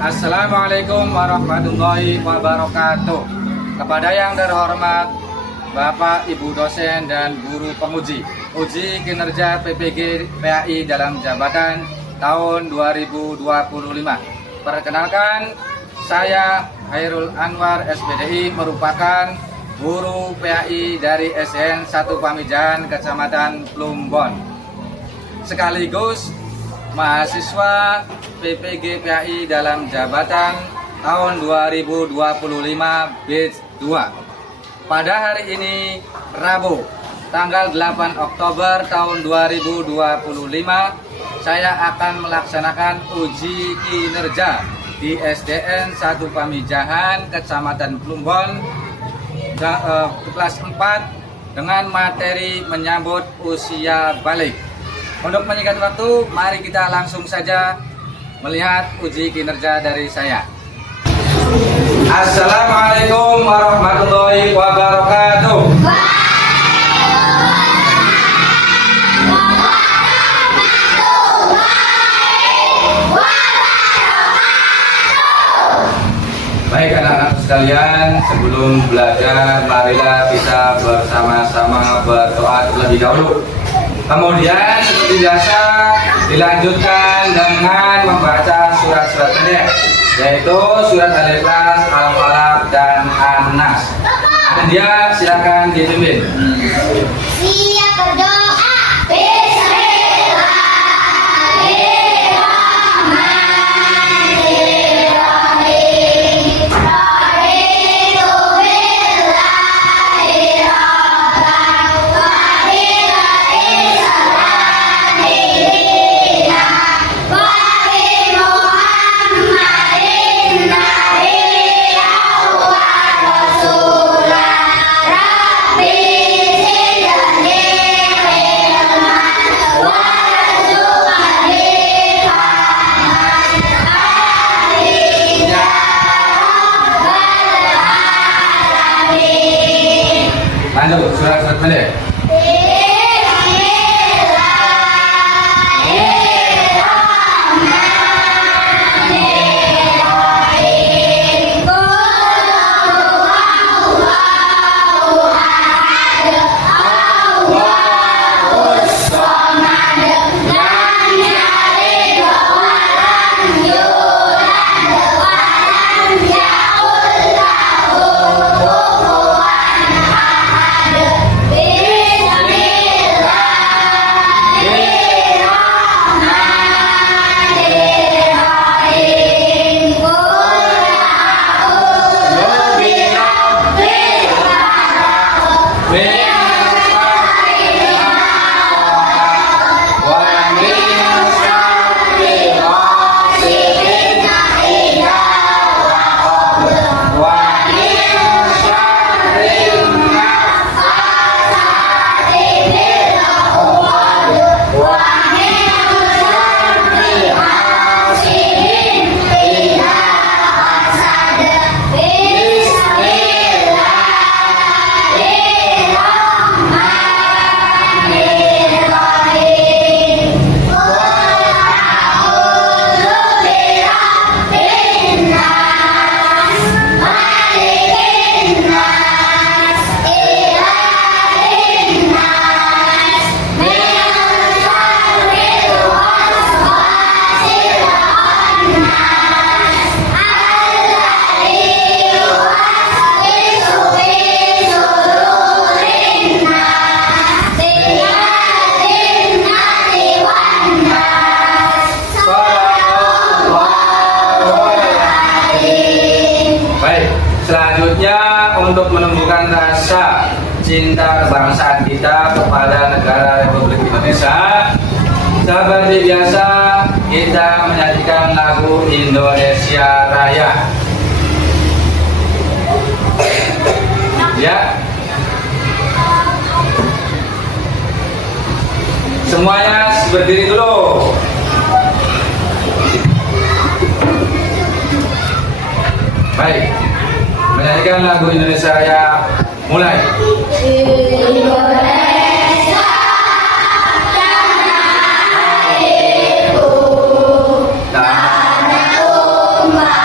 Assalamualaikum warahmatullahi wabarakatuh. Kepada yang terhormat Bapak, Ibu dosen dan guru penguji uji kinerja PPG PAI dalam jabatan tahun 2025. Perkenalkan, saya Hairul Anwar SPDI, merupakan guru PAI dari SDN 1 Pamijahan, Kecamatan Plumbon, sekaligus mahasiswa PPG PAI dalam jabatan tahun 2025 batch 2. Pada hari ini Rabu tanggal 8 Oktober tahun 2025, saya akan melaksanakan uji kinerja di SDN 1 Pamijahan, Kecamatan Plumbon, kelas 4 dengan materi menyambut usia balik. Untuk menyingkat waktu, mari kita langsung saja melihat uji kinerja dari saya. Assalamualaikum warahmatullahi wabarakatuh. Baik anak-anak sekalian, sebelum belajar marilah kita bersama-sama berdoa terlebih dahulu. Kemudian seperti biasa dilanjutkan dengan membaca surat-surat pendek, yaitu surat Al-Ikhlas, Al-Falaq, dan An-Nas. Dia silakan dipimpin. Siap berdoa. Lanjut, surat-surat pendek. Selanjutnya, untuk menumbuhkan rasa cinta kebangsaan kita kepada negara Republik Indonesia, seperti biasa kita menyanyikan lagu Indonesia Raya. Ya, semuanya berdiri dulu. Baik, menyanyikan lagu Indonesia Raya, mulai. Indonesia, tanah airku, tanah umat.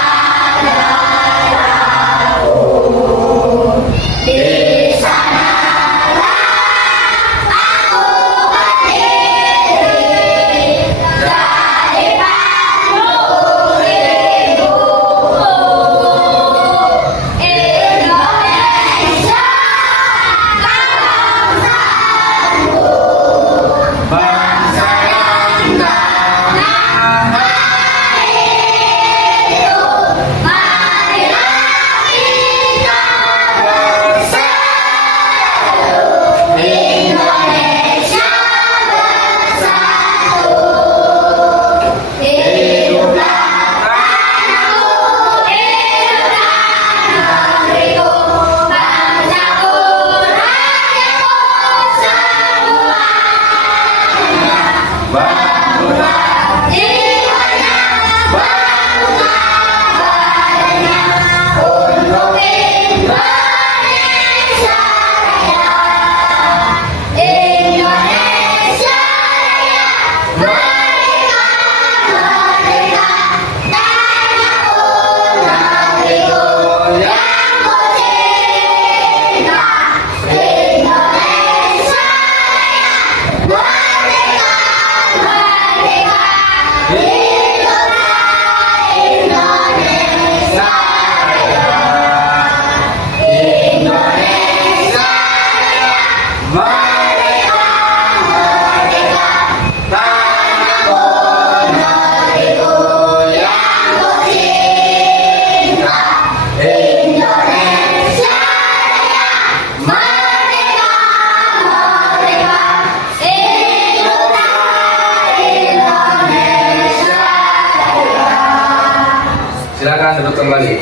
Silakan duduk kembali.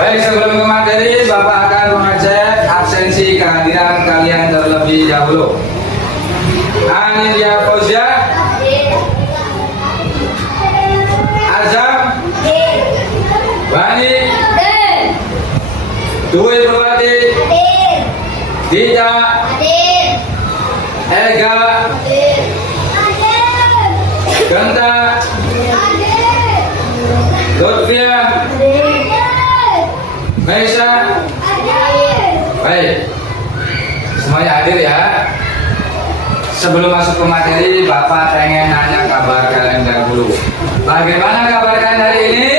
Baik, sebelum ke materi, Bapak akan mengecek absensi kehadiran kalian terlebih dahulu. Anilia Fauzia, Azam, Bani, Dwi Purwati, Dita, Ega, Genta, Lutfia, Maisa. Baik, semuanya hadir ya. Sebelum masuk ke materi, Bapak pengen nanya kabar kalian dahulu. Bagaimana kabar kalian hari ini?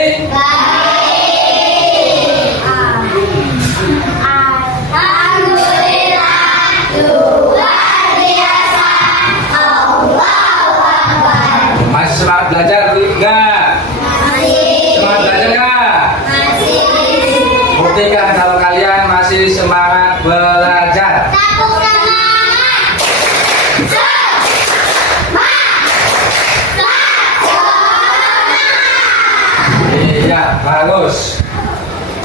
Masih semangat belajar enggak? Semangat belajar enggak? Buktikan kalau kalian masih semangat belajar. Iya, bagus.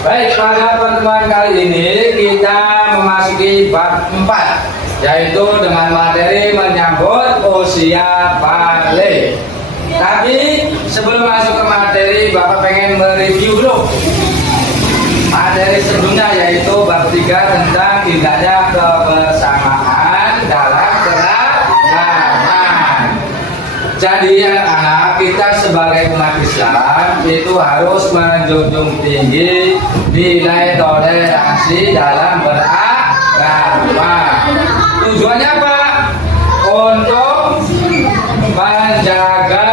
Baik, pada pertemuan kali ini kita memasuki bab 4, yaitu dengan materi menyambut usia balik. Tapi sebelum masuk ke materi, Bapak pengen mereview dulu materi sebelumnya, yaitu bab 3 tentang indahnya kebersamaan dalam keragaman. Jadi anak-anak, kita sebagai umat Islam itu harus menjunjung tinggi nilai toleransi dalam beragama. Tujuannya apa? Untuk menjaga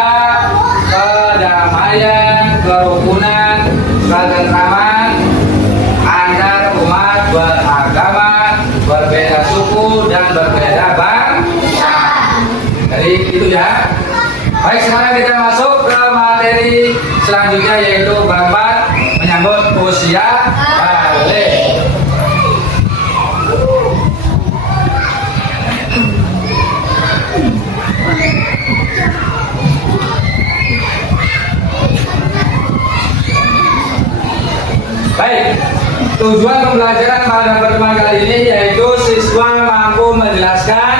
kedamaian, kerukunan, ketentraman antar umat beragama, berbeda suku dan berbeda bangsa. Jadi itu ya. Baik, sekarang kita masuk ke materi selanjutnya, yaitu bab 4 menyambut usia balik. Baik, tujuan pembelajaran pada pertemuan kali ini yaitu siswa mampu menjelaskan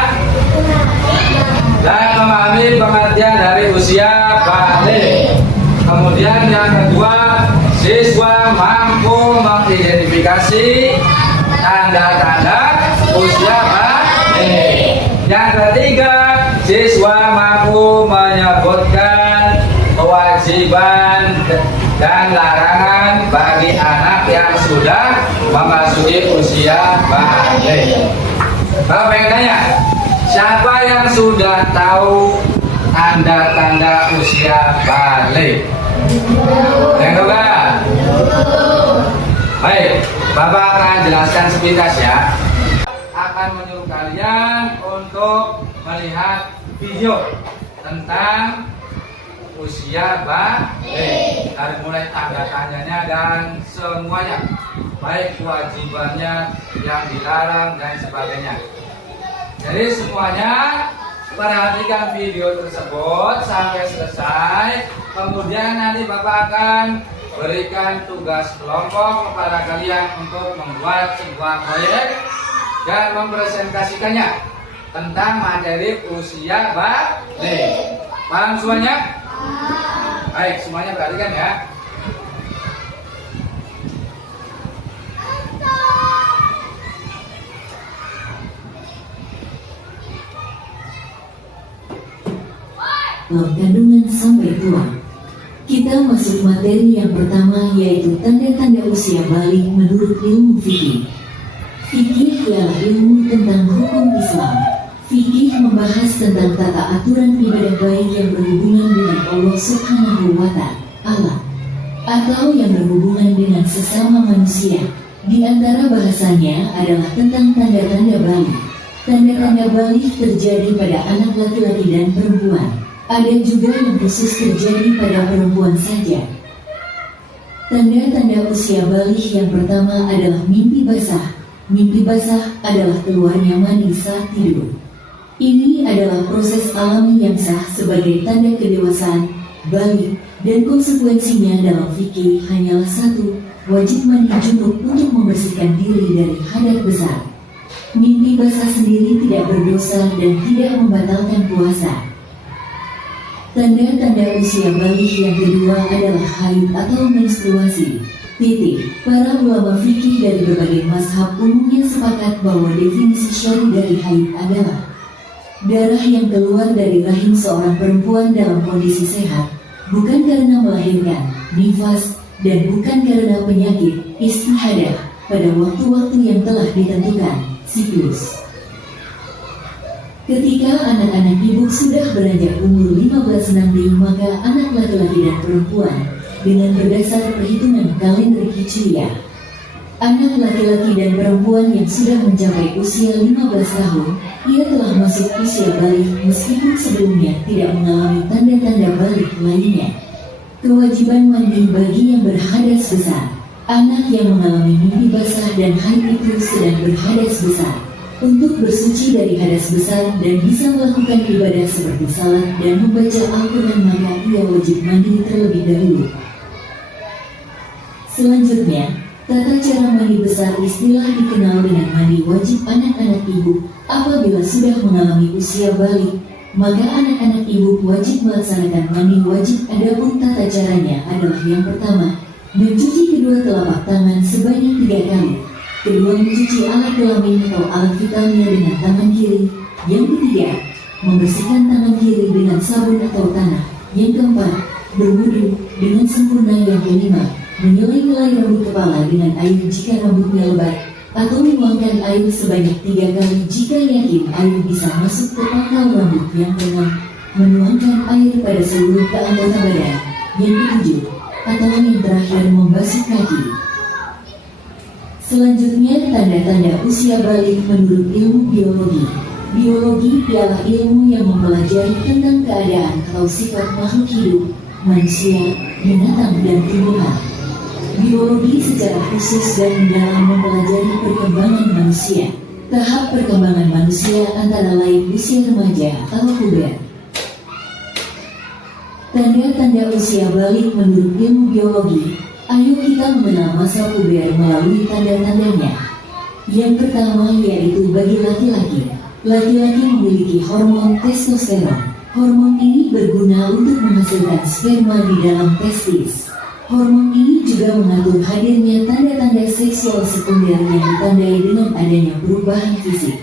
dan memahami pengertian dari usia balik. Kemudian yang kedua, siswa mampu mengidentifikasi tanda-tanda usia balik. Yang ketiga, siswa mampu menyebutkan kewajiban dan larangan bagi anak yang sudah memasuki usia balik. Bapak pengen tanya, siapa yang sudah tahu tanda-tanda usia balik? Yang kedua, baik, Bapak akan jelaskan sepintas ya. Akan menyuruh kalian untuk melihat video tentang usia balik, dari mulai tanda-tandanya dan semuanya, baik kewajibannya, yang dilarang dan sebagainya. Jadi semuanya perhatikan video tersebut sampai selesai. Kemudian nanti Bapak akan berikan tugas kelompok kepada kalian untuk membuat sebuah proyek dan mempresentasikannya tentang materi usia balik. Paham semuanya? Baik, semuanya perhatikan ya. Bab kandungan sampai tua. Kita masuk materi yang pertama, yaitu tanda-tanda usia balik menurut ilmu fikih. Fikih adalah ilmu tentang hukum Islam. Fikih membahas tentang tata aturan ibadah baik yang berhubungan dengan Allah Subhanahu wa Ta'ala, atau yang berhubungan dengan sesama manusia. Di antara bahasanya adalah tentang tanda-tanda balik. Tanda-tanda balik terjadi pada anak laki-laki dan perempuan. Ada juga yang khusus terjadi pada perempuan saja. Tanda-tanda usia balik yang pertama adalah mimpi basah. Mimpi basah adalah keluarnya mani saat tidur. Ini adalah proses alami yang sah sebagai tanda kedewasaan, balik, dan konsekuensinya dalam fikih hanyalah satu, wajib mandi junub untuk membersihkan diri dari hadat besar. Mimpi basah sendiri tidak berdosa dan tidak membatalkan puasa. Tanda-tanda usia balik yang kedua adalah haid atau menstruasi. Para ulama fikih dari berbagai mazhab umumnya sepakat bahwa definisi syar'i dari haid adalah darah yang keluar dari rahim seorang perempuan dalam kondisi sehat, bukan karena melahirkan, nifas, dan bukan karena penyakit, istihadah, pada waktu-waktu yang telah ditentukan, siklus. Ketika anak-anak ibu sudah beranjak umur 15 nanti, maka anak laki-laki dan perempuan, dengan berdasar perhitungan kalender Hijriah, anak laki-laki dan perempuan yang sudah mencapai usia 15 tahun, ia telah masuk usia balik meskipun sebelumnya tidak mengalami tanda-tanda balik lainnya. Kewajiban mandi bagi yang berhadas besar. Anak yang mengalami mimpi basah dan haid itu sedang berhadas besar. Untuk bersuci dari hadas besar dan bisa melakukan ibadah seperti salat dan membaca Al-Quran, maka ia wajib mandi terlebih dahulu. Selanjutnya, tata cara mandi besar istilah dikenal dengan mandi wajib anak-anak ibu. Apabila sudah mengalami usia balik, maka anak-anak ibu wajib melaksanakan mandi wajib. Adapun tata caranya adalah yang pertama, mencuci kedua telapak tangan sebanyak 3 kali. Kedua, mencuci alat kelamin atau alat vitalnya dengan tangan kiri. Yang ketiga, membersihkan tangan kiri dengan sabun atau tanah. Yang keempat, berwudu dengan sempurna. Yang kelima, menyelai-helai rambut kepala dengan air jika rambutnya lebat, atau menuangkan air sebanyak 3 kali jika yakin air bisa masuk ke pangkal rambut. Yang keenam, menuangkan air pada seluruh anggota badan. Yang ketujuh, atau yang terakhir, membasuh kaki. Selanjutnya, tanda-tanda usia balik menurut ilmu biologi. Biologi ialah ilmu yang mempelajari tentang keadaan atau sifat makhluk hidup, manusia, binatang, dan tumbuhan. Biologi secara khusus dan mendalam mempelajari perkembangan manusia. Tahap perkembangan manusia antara lain usia remaja atau puber. Tanda-tanda usia balik menurut ilmu biologi. Ayo kita mengenal masa puber melalui tanda-tandanya. Yang pertama yaitu bagi laki-laki. Laki-laki memiliki hormon testosteron. Hormon ini berguna untuk menghasilkan sperma di dalam testis. Hormon ini juga mengatur hadirnya tanda-tanda seksual sekunder yang ditandai dengan adanya perubahan fisik.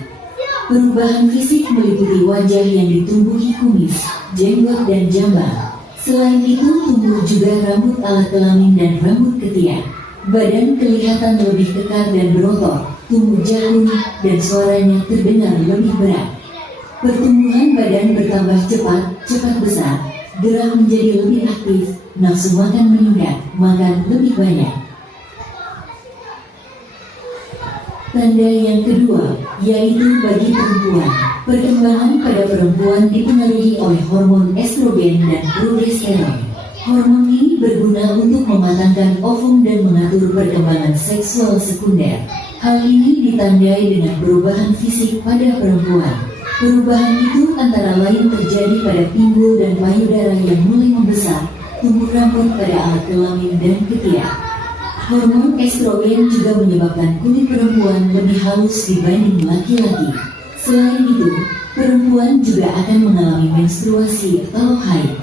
Perubahan fisik meliputi wajah yang ditumbuhi kumis, jenggot, dan jambang. Selain itu, tumbuh juga rambut alat kelamin dan rambut ketiak. Badan kelihatan lebih kekar dan berotot, tumbuh jagung, dan suaranya terdengar lebih berat. Pertumbuhan badan bertambah cepat besar, gerak menjadi lebih aktif, nafsu makan meningkat, makan lebih banyak. Tanda yang kedua, yaitu bagi perempuan. Perkembangan pada perempuan dipengaruhi oleh hormon estrogen dan progesteron. Hormon ini berguna untuk mematangkan ovum dan mengatur perkembangan seksual sekunder. Hal ini ditandai dengan perubahan fisik pada perempuan. Perubahan itu antara lain terjadi pada pinggul dan payudara yang mulai membesar, tumbuh rambut pada alat kelamin dan ketiak. Hormon estrogen juga menyebabkan kulit perempuan lebih halus dibanding laki-laki. Selain itu, perempuan juga akan mengalami menstruasi atau haid.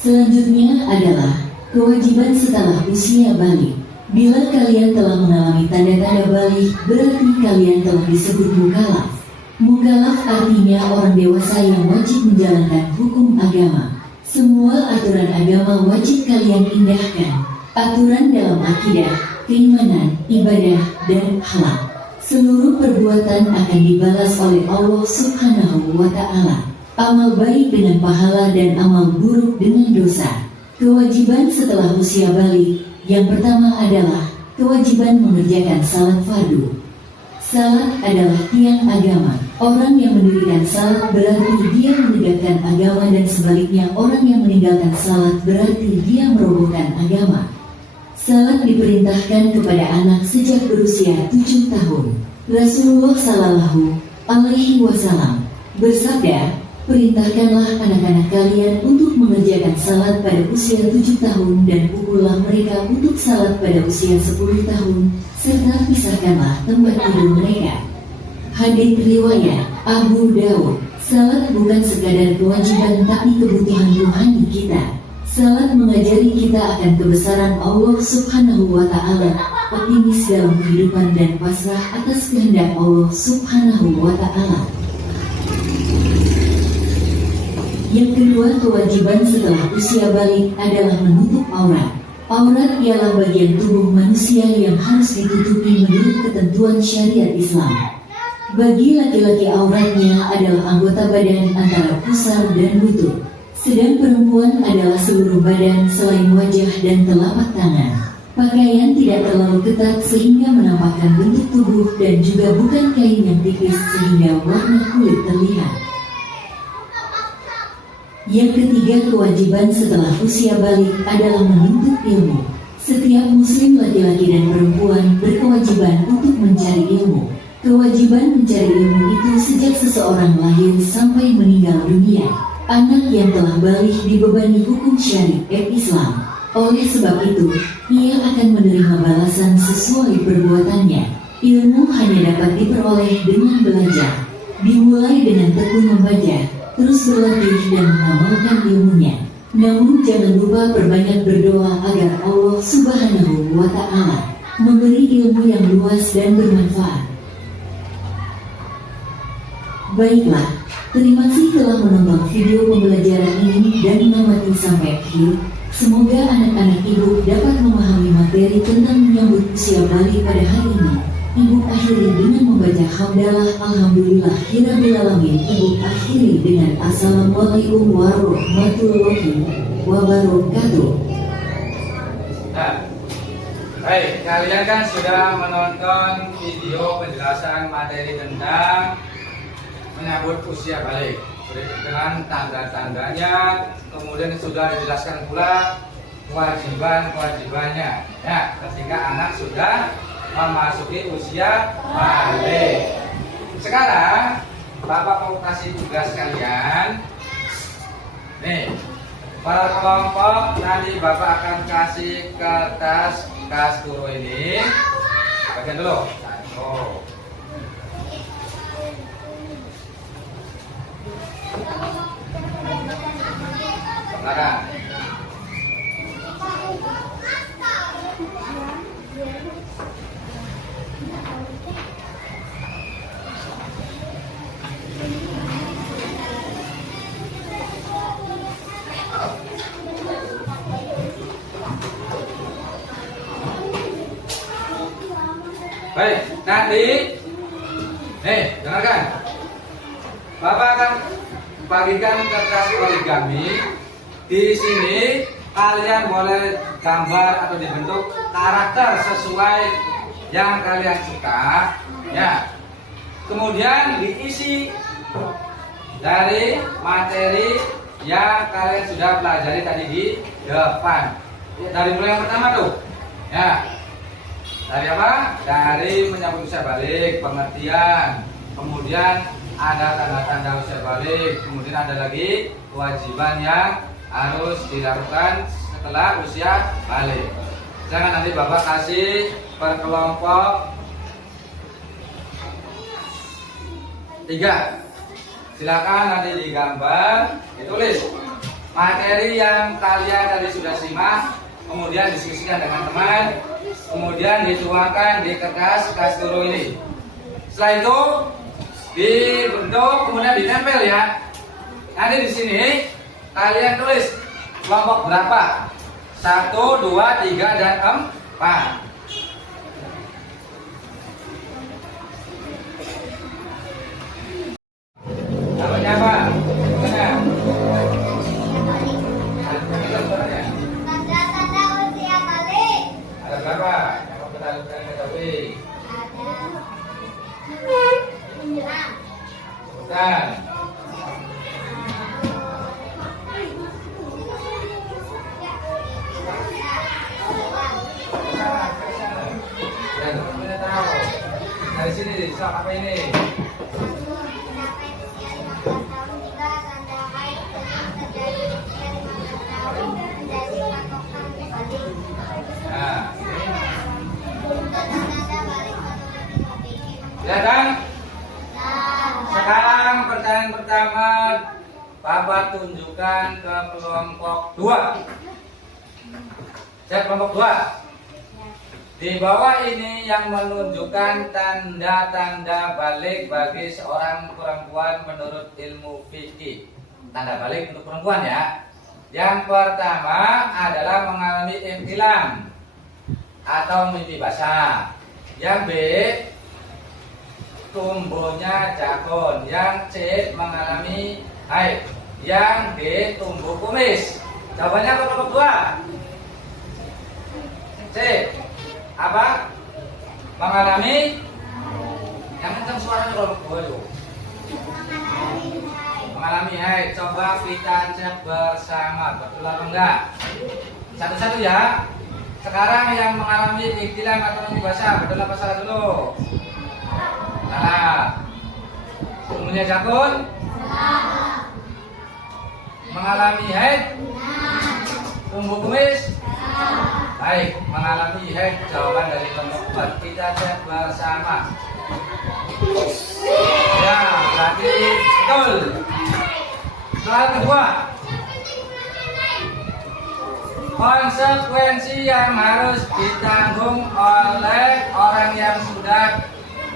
Selanjutnya adalah kewajiban setelah usia balik. Bila kalian telah mengalami tanda-tanda balik, berarti kalian telah disebut mukallaf. Mukallaf artinya orang dewasa yang wajib menjalankan hukum agama. Semua aturan agama wajib kalian indahkan. Aturan dalam akidah, keimanan, ibadah, dan akhlak. Seluruh perbuatan akan dibalas oleh Allah Subhanahu wa Ta'ala. Amal baik dengan pahala dan amal buruk dengan dosa. Kewajiban setelah usia balik. Yang pertama adalah kewajiban mengerjakan salat fardu. Salat adalah tiang agama. Orang yang mendirikan salat berarti dia menegakkan agama, dan sebaliknya orang yang meninggalkan salat berarti dia merobohkan agama. Salat diperintahkan kepada anak sejak berusia 7 tahun. Rasulullah Shallallahu Alaihi Wasallam bersabda, perintahkanlah anak-anak kalian untuk mengerjakan salat pada usia 7 tahun dan pukullah mereka untuk salat pada usia 10 tahun, serta pisahkanlah tempat tidur mereka. Hadits riwayat Abu Daud. Salat bukan sekadar kewajiban tapi kebutuhan rohani kita. Salat mengajari kita akan kebesaran Allah Subhanahu wa Ta'ala, optimis dalam kehidupan dan pasrah atas kehendak Allah Subhanahu wa Ta'ala. Yang kedua, kewajiban setelah usia balik adalah menutup aurat. Aurat ialah bagian tubuh manusia yang harus ditutupi menurut ketentuan syariat Islam. Bagi laki-laki auratnya adalah anggota badan antara pusar dan lutut. Sedang perempuan adalah seluruh badan selain wajah dan telapak tangan. Pakaian tidak terlalu ketat sehingga menampakkan bentuk tubuh dan juga bukan kain yang tipis sehingga warna kulit terlihat. Yang ketiga, kewajiban setelah usia balik adalah menuntut ilmu. Setiap muslim laki-laki dan perempuan berkewajiban untuk mencari ilmu. Kewajiban mencari ilmu itu sejak seseorang lahir sampai meninggal dunia. Anak yang telah balik dibebani hukum syariat Islam. Oleh sebab itu, ia akan menerima balasan sesuai perbuatannya. Ilmu hanya dapat diperoleh dengan belajar. Dimulai dengan tekun membaca, terus berlatih dan mengamalkan ilmunya. Namun jangan lupa perbanyak berdoa agar Allah Subhanahu wa Ta'ala memberi ilmu yang luas dan bermanfaat. Baiklah, terima kasih telah menonton video pembelajaran ini dan mengamati sampai akhir. Semoga anak-anak ibu dapat memahami materi tentang menyambut usia balik pada hari ini. Ibu akhiri dengan membaca hamdalah alhamdulillahirabbil alamin. Ibu akhiri dengan assalamualaikum warahmatullahi wabarakatuh. Nah, baik, kalian kan sudah menonton video penjelasan materi tentang menyambut usia balik dengan tanda-tandanya, kemudian sudah dijelaskan pula kewajiban-kewajibannya ya ketika anak sudah memasuki usia balik. Sekarang Bapak mau kasih tugas kalian nih, para kelompok. Nanti Bapak akan kasih kertas kasturo ini, bagian dulu satu. Belakang. Baik, nanti nih, dengarkan. Bapak akan bagikan kertas origami. Di sini kalian boleh gambar atau dibentuk karakter sesuai yang kalian suka ya. Kemudian diisi dari materi yang kalian sudah pelajari tadi di depan. Dari mulai yang pertama tuh ya. Dari apa? Dari menyambut usia balik, pengertian. Kemudian ada tanda-tanda usia balik. Kemudian ada lagi kewajiban yang harus dilakukan setelah usia balik. Jangan nanti Bapak kasih per kelompok 3. Silakan nanti digambar, ditulis materi yang kalian tadi sudah simak, kemudian diskusikan dengan teman, kemudian dituangkan di kertas kasturo ini. Setelah itu dibentuk, kemudian ditempel ya. Nanti di sini kalian tulis kelompok berapa? 1, 2, 3, dan 4. Namanya apa? Tanda-tanda usia balik. Ada berapa? Yang kita ketahui. Ada 9. Dan dari sini 1, apa ini? Mencapai usia 15 tahun jika tanda haid belum terjadi usia 15 tahun menjadi patokan balik. Nah, Tanda-tanda balik menurut ilmu fikih. kelihatan? Nah, Sekarang pertanyaan pertama, Bapak tunjukkan ke kelompok 2. Cek kelompok 2. Di bawah ini yang menunjukkan tanda-tanda balik bagi seorang perempuan menurut ilmu fikih. Tanda balik untuk perempuan ya. Yang pertama adalah mengalami ihtilam atau mimpi basah. Yang B, tumbuhnya jakun. Yang C, mengalami haid. Yang D, tumbuh kumis. Jawabannya apa kelompok 2? C, apa? Mengalami? Yang kencang suaranya kelompok 2 yuk. Mengalami haid. Coba kita cek bersama, betul atau enggak? Satu-satu ya. Sekarang yang mengalami ihtilam atau mimpi basah, betul apa salah dulu? Salah. Tumbuhnya jakun? Mengalami haid? Tumbuh kumis? Baik, mengalami haid. Jawaban dari kelompok 4. Kita cek bersama. Ya, berarti betul. Soal kedua. Konsekuensi yang harus ditanggung oleh orang yang sudah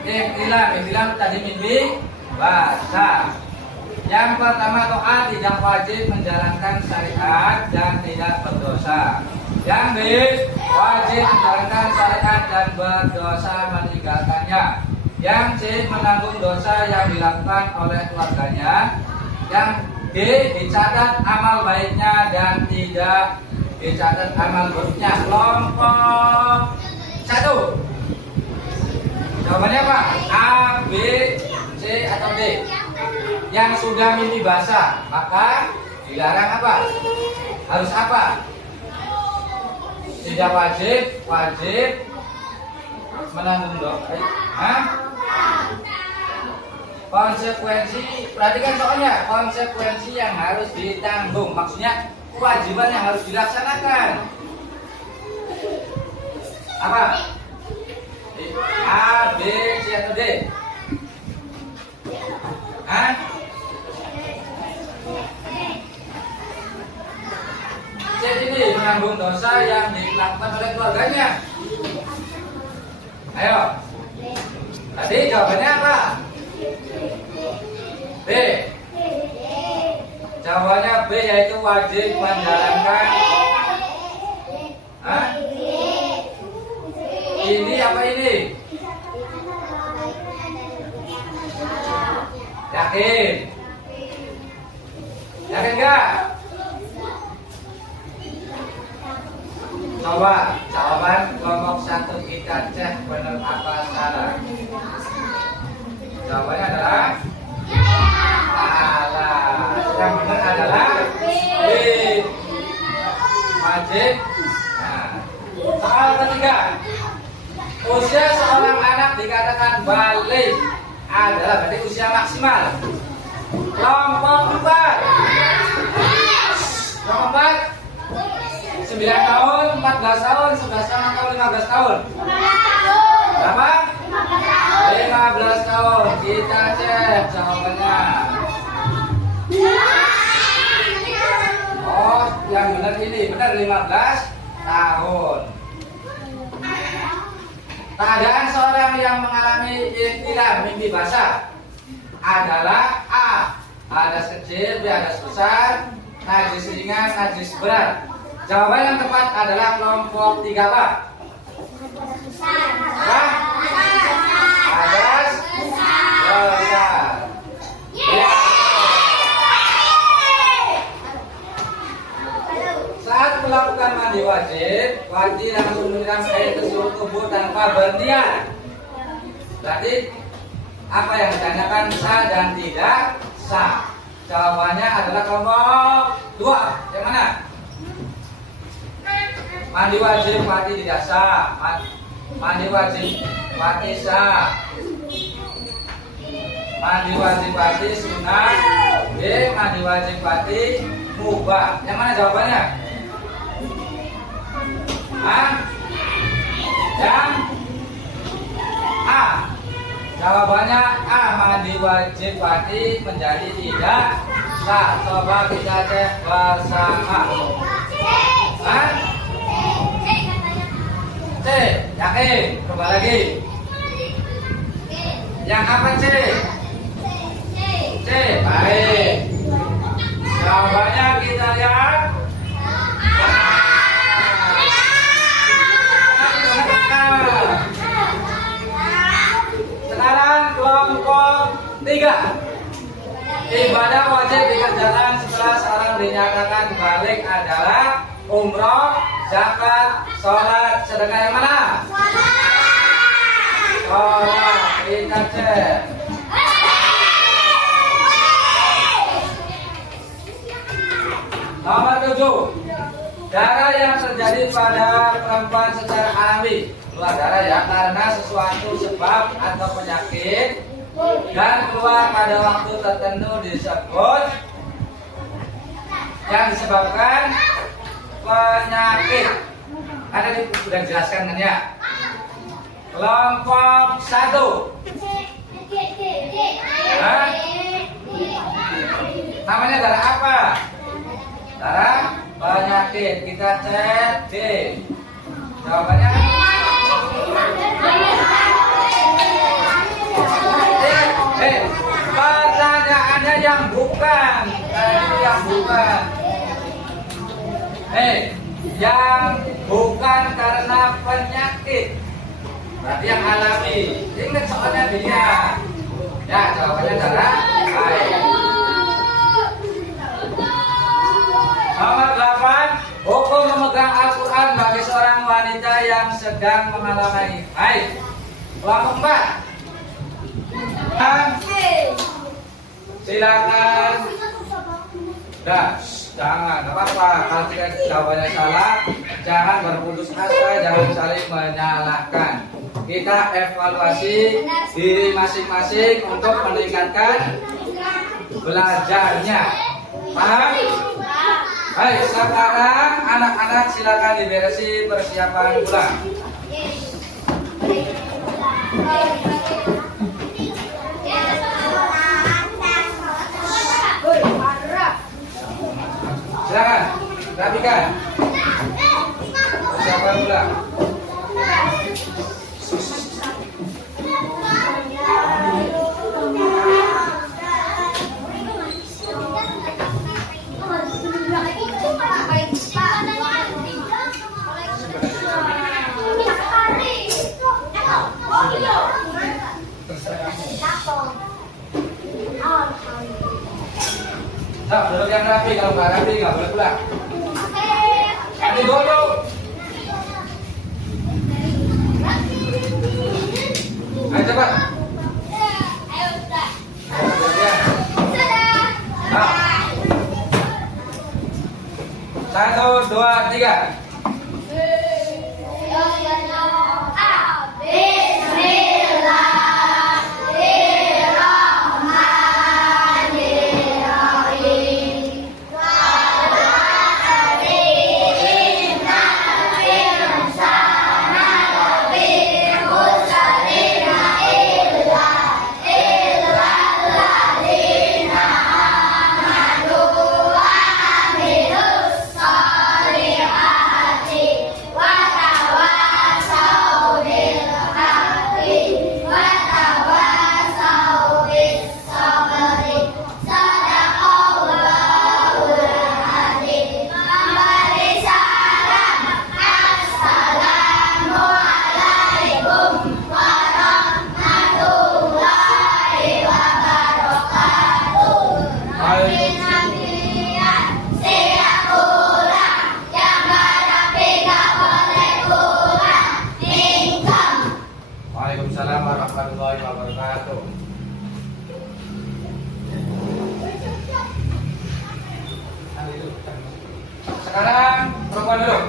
ihtilam tadi mimpi basah. Yang pertama, atau A, tidak wajib menjalankan syariat dan tidak berdosa. Yang B, wajib menjalankan syariat dan berdosa meninggalkannya. Yang C, menanggung dosa yang dilakukan oleh keluarganya. Yang D, dicatat amal baiknya dan tidak dicatat amal buruknya. Kelompok 1. Jawabannya apa? A, B, C atau D? Yang sudah mimpi basah, maka dilarang apa? Harus apa? Tidak wajib, wajib menanggung dosa. Konsekuensi, perhatikan soalnya, konsekuensi yang harus ditanggung, maksudnya kewajiban yang harus dilaksanakan. Apa? A, B, C atau D? Hah? C ini menanggung dosa yang dilakukan oleh keluarganya. Ayo. Tadi jawabannya apa? B. Jawabannya B, yaitu wajib menjalankan. Hah? Ini apa ini? Yakin? Yakin enggak? Coba jawaban kelompok 1 kita cek benar apa salah. Jawabannya adalah salah. Yang benar adalah B. Wajib. Nah, soal ketiga. Usia seorang anak dikatakan balik adalah berarti usia maksimal. Kelompok 4. Kelompok 4. 9 tahun, 14 tahun, 11 tahun atau 15 tahun? Berapa? 15 tahun. Kita cek jawabannya. Oh, yang benar ini, benar 15 tahun. Keadaan seorang yang mengalami ihtilam mimpi basah adalah A, hadas kecil, B, hadas besar, najis ringan, najis berat. Jawaban yang tepat adalah kelompok 3 Pak. Pak? Hadas besar. Ya. Saat melakukan mandi wajib langsung menyiram air ke seluruh tubuh tanpa berniat. Berarti apa yang ditanyakan sah dan tidak sah? Jawabannya adalah kelompok 2. Yang mana? Mandi wajib mati tidak sah. Mandi wajib mati sah. Mandi wajib pati sunat. B. Mandi wajib pati mubah. Yang mana jawabannya? Hah? Yang A. Jawabannya A. Mandi wajib pati menjadi tidak sah. Coba kita cek bersama. Hah? C. Yakin? Coba lagi. Yang apa C? C. Baik. Jawabannya kita lihat. Sekarang kelompok 3. Ibadah wajib dikerjakan setelah seorang dinyatakan balik adalah umroh, zakat, sholat, sedekah. Yang mana? Sholat. Kita cek. Nomor 7. Darah yang terjadi pada perempuan secara alami, keluar darah ya karena sesuatu sebab atau penyakit dan keluar pada waktu tertentu disebut yang disebabkan penyakit. Ada sudah dijelaskan kan ya? Kelompok 1. Hah? Namanya darah apa? Darah penyakit. Kita cek D. Jawabannya pertanyaannya yang bukan. Yang bukan. Yang bukan karena penyakit. Berarti yang alami. Ingat soalnya dia. Ya, jawabannya adalah baik. Nomor 8. Hukum memegang Al-Quran bagi seorang wanita yang sedang mengalami haid. Kelompok 4. Silakan. Jangan, apa-apa. Kalau tidak jawabannya salah, jangan berputus asa, jangan saling menyalahkan. Kita evaluasi diri masing-masing untuk meningkatkan belajarnya. Paham? Baik, sekarang anak-anak silakan diberesi persiapan pulang. Silakan, rapikan. Persiapan pulang. Nah, duduk yang rapi, kalau nggak rapi nggak boleh pulang. Rapi dulu. Ayo cepat. Nah. 1, 2, 3. Waalaikumsalam warahmatullahi wabarakatuh. Sekarang perempuan dulu.